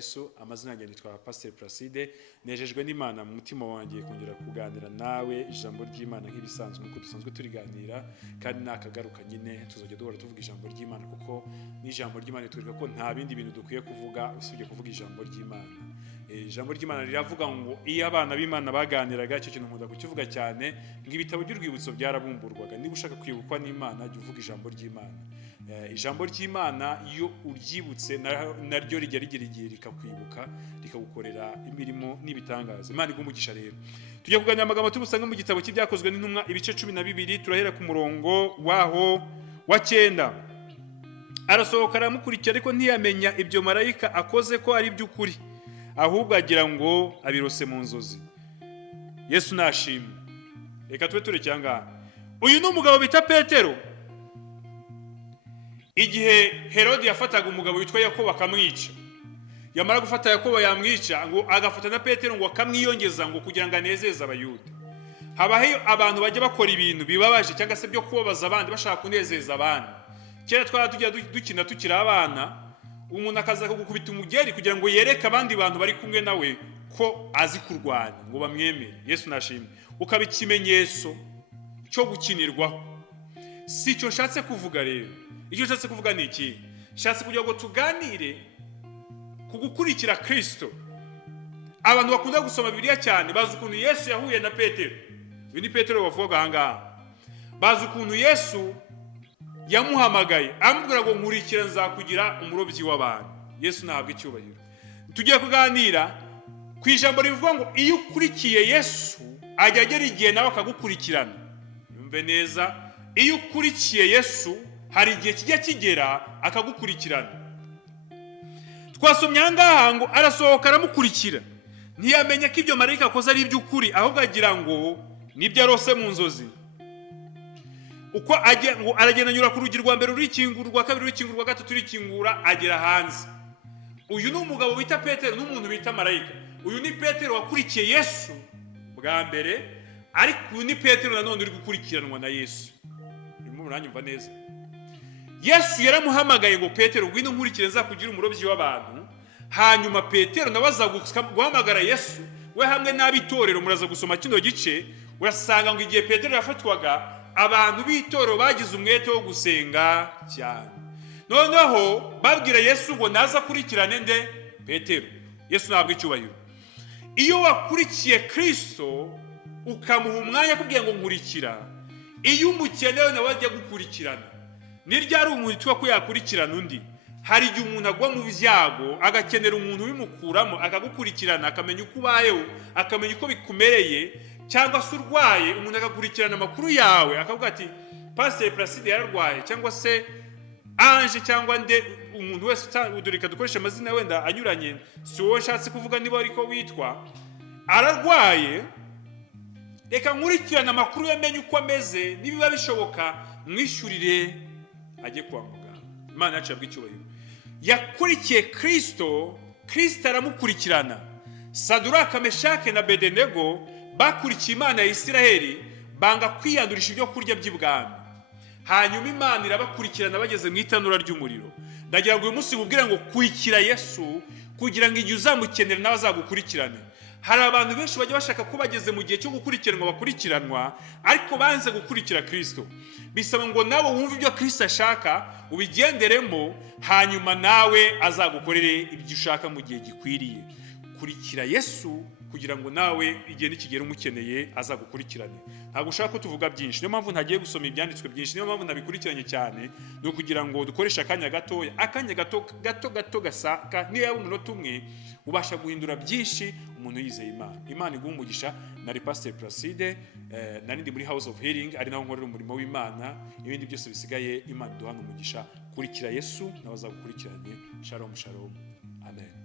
Yesu. Amazina yanjye nitwa Pastor Placide. Nejejwe n'Imana mu mutima wanjye kongera kuganira nawe ijambo ry'Imana nk'ibisanzwe uko dusanzwe turiganira, kandi nakagaruka nyine tuzajya duhora tuvuga ijambo ry'Imana, kuko n'ijambo ry'Imana twereka ko nta bindi bintu dukwiye kuvuga usibye kuvuga ijambo ry'Imana. Ijambo ry'Imana riravuga ngo iyo abana b'Imana baganiraga, icyo kintu nkunda kukivuga cyane, ng'ibitabo by'urwibutso byarabumburwaga. Niba ushaka kwibukwa n'Imana jya uvuga ijambo ry'Imana. Ijambo ry'Imana iyo uryibutse naryo rijya rigira igihe rikakwibuka, rikagukorera imirimo n'ibitangaza. Imana igumugisha rero. Tujya kuganira amagambo tubusanga mu gitabo cy'ibyakozwe n'intumwa ibice 12, turahera ku murongo waho wa 9. Arasohoka aramukurikira, ariko ntiyamenya ibyo marayika akoze ko ari by'ukuri, ahubwo agira ngo abirose mu nzozi. Yesu nashimwe. Reka tube turekera ngaha. Uyu ni umugabo bita Petero. Igihe Herode yafataga umugabo witwa Yakobo akamwica, yamara gufata Yakobo yamwica, ngo agafata na Petero ngo akamwiyongeza ngo kugira ngo anezeze abayuda. Habaho abantu bajya bakora ibintu bibabaje cyangwa se byo kubabaza abandi bashaka kunezeza abandi. Kera twara tujya dukina tukiri abana, umuntu akaza kugukubita umugeri kugira ngo yereke abandi bantu bari kumwe nawe ko azi kurwana ngo bamwemere. Yesu nashimwe. Ukaba ikimenyetso cyo gukinirwaho. Si cyo nshatse kuvuga rero. Icyo nshatse kuvuga ni iki? Nshatse kugira ngo tuganire ku gukurikira Kristo. Abantu bakunda gusoma Bibiliya cyane bazi ukuntu Yesu yahuye na Petero. Uyu ni Petero wavuga ahangaha. Bazi ukuntu Yesu yamuhamagaye amubwira ngo nkurikira nzakugira umurobyi w'abantu. Yesu nahabwa icyubahiro. Tugiye kuganira ku ijambo rivuga ngo iyo ukurikiye Yesu ajya agera igihe nawe akagukurikirana. Yumve neza, iyo ukurikiye Yesu hari igihe kijya kigera akagukurikirana. Twasomye ahangaha ngo arasohoka aramukurikira, ntiyamenya ko ibyo marayika akoze ari iby'ukuri, ahubwo agira ngo nibyo arose mu nzozi. Uko ngo aragenda anyura ku rugi rwa mbere rurikingurwa, kabiri rurikingurwa, gatatu rurikingura, agera hanze. Uyu ni umugabo bita Petero, n'umuntu bita marayika. Uyu ni Petero wakurikiye Yesu bwa mbere, ariko uyu ni Petero nanone uri gukurikiranwa na Yesu. Urimo muranyumva neza? Yesu yaramuhamagaye ngo Petero ngwino nkurikire nzakugira umurobyi w'abantu. Hanyuma Petero nawe aza guhamagara Yesu. We hamwe n'abitorero muraza gusoma kino gice, urasanga ngo igihe Petero yafatwaga abantu b'itorero bagize umwete wo gusenga cyane. Noneho babwira Yesu ngo naza kurikirane nde? Petero. Yesu ntabwo icyubahiro. Iyo wakurikiye Kristo ukamuha umwanya kugira ngo nkurikira, iyo umukenewe nawe ajya gukurikirana. Niryari umuntu tuba ko yakurikirana undi. Hari igihe umuntu agwa mu byago agakenera umuntu bimukuramo akagukurikirana, akamenya uko ubayeho, akamenya uko bikumereye, cyangwa se urwaye umuntu akakurikirana amakuru yawe akavuga ati Pastor Placide yararwaye, cyangwa se Ange, cyangwa nde umuntu wese udurika dukoresha amazina wenda anyuranye, si wowe nshatse kuvuga niba ariko witwa, ararwaye, reka nkurikirana amakuru yamenye uko ameze, nibiba bishoboka mwishyurire ajye kwa muganga. Imana yacu yabwa icyubahiro. Yakurikiye Kristo, Kristo aramukurikirana. Saduraka, Meshake na Bedenego bakurikiye Imana ya Isiraheli, banga kwiyandurisha ibyo kurya by'ibwami. Hanyuma Imana irabakurikirana bageze mu itanura ry'umuriro. Ndagira ngo uyu munsi nkubwire ngo kurikira Yesu kugira ngo igihe uzamukenera nawe azagukurikirane. Hari abantu benshi bajya bashaka ko bageze mu gihe cyo gukurikiranwa bakurikiranwa, ariko banze gukurikira Kristo. Bisaba ngo nawe wumve ibyo Kristo ashaka ubigenderemo, hanyuma nawe azagukorere ibyo ushaka mu gihe gikwiriye. Kurikira Yesu kugira ngo nawe igihe nikigera umukeneye azagukurikirane. Ntabwo ushaka ko tuvuga byinshi, niyo mpamvu ntagiye gusoma ibyanditswe byinshi, niyo mpamvu nabikurikiranye cyane, no kugira ngo dukoreshe akanya gato gasaka niyo yaba umunota umwe ubasha guhindura byinshi umuntu yizeye Imana. Imana iguha umugisha. Nari Pastor Placide, narindi muri House of Healing, ari naho nkorera umurimo w'Imana. Ibindi byose bisigaye Imana iduhana umugisha. Kurikira Yesu nawe azagukurikirane. Shalom shalom. Amen.